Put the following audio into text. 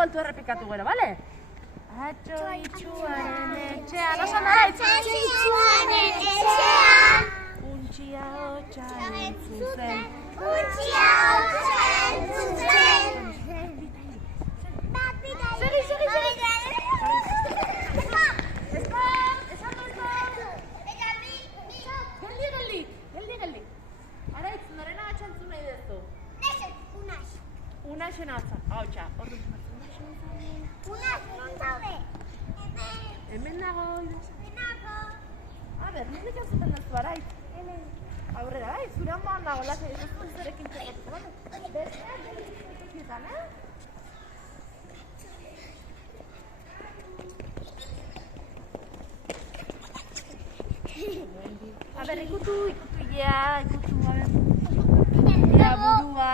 altu errepikatu gero, bale? Atxo itxuaren etxean, oso naraitz? Atxo itxuaren etxean, untxia hotxa entzuzen. untxia hotxa entzuzen. Segi, segi, segi! Geldi. Araitz, norena atxa entzun nahi dezu? Unaxen atza, hotxa. Unax, non zaude? Hemen nago. A ber, nire zuten dezu, Araitz. Aurrera, bai, zure amoan nago, lasai, ez dut zurekin txerratuko, bale? Bestean, zizietan, A ber, ikutu, a ber. Ia, burua.